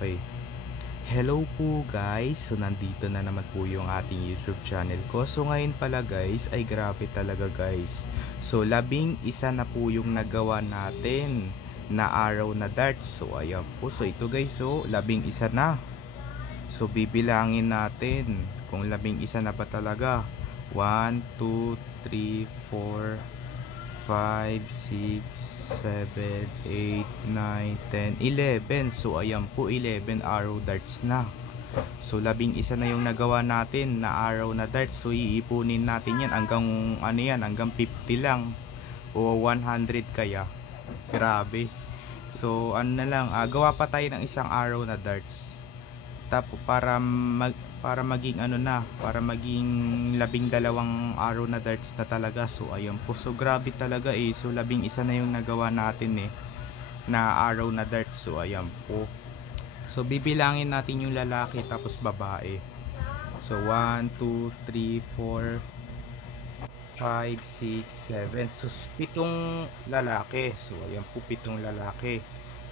Okay. Hello po guys. So nandito na naman po yung ating YouTube channel ko. So ngayon pala guys ay grabe talaga guys. So 11 na po yung nagawa natin na araw na darts. So ayan po. So ito guys, so 11 na. So bibilangin natin kung 11 na ba talaga. 1, 2, 3, 4, 5, 6, 7, 8, 9, 10, 11. So ayan po, 11 arrow darts na. So 11 na yung nagawa natin na arrow na darts. So iipunin natin yan hanggang ano yan, hanggang 50 lang o 100 kaya. Grabe. So ano na lang, gawa pa tayo ng isang arrow na darts. Tapos para maging ano na, para maging 12 araw na darts na talaga. So ayun po, so grabe talaga eh. So 11 na yung nagawa natin eh na araw na darts. So ayan po, so bibilangin natin yung lalaki tapos babae. So 1, 2, 3, 4, 5, 6, 7. So 7 lalaki. So ayan po, 7 lalaki.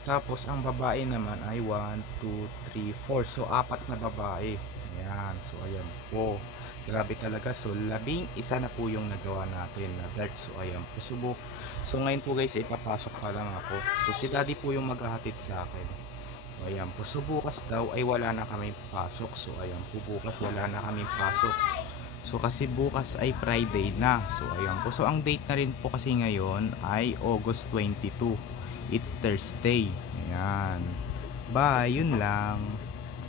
Tapos ang babae naman ay 1, 2, 3, 4. So 4 na babae. Ayan. So ayan po. Grabe talaga. So 11 na po yung nagawa natin na darts. So ayan po. So ngayon po guys, ipapasok pa lang ako. So si daddy po yung maghahatid sa akin. So ayan po. So bukas daw ay wala na kami pasok. So ayan po, bukas wala na kami pasok. So kasi bukas ay Friday na. So ayan po. So ang date na rin po kasi ngayon ay August 22. It's Thursday. Ayan. Bye. Yun lang.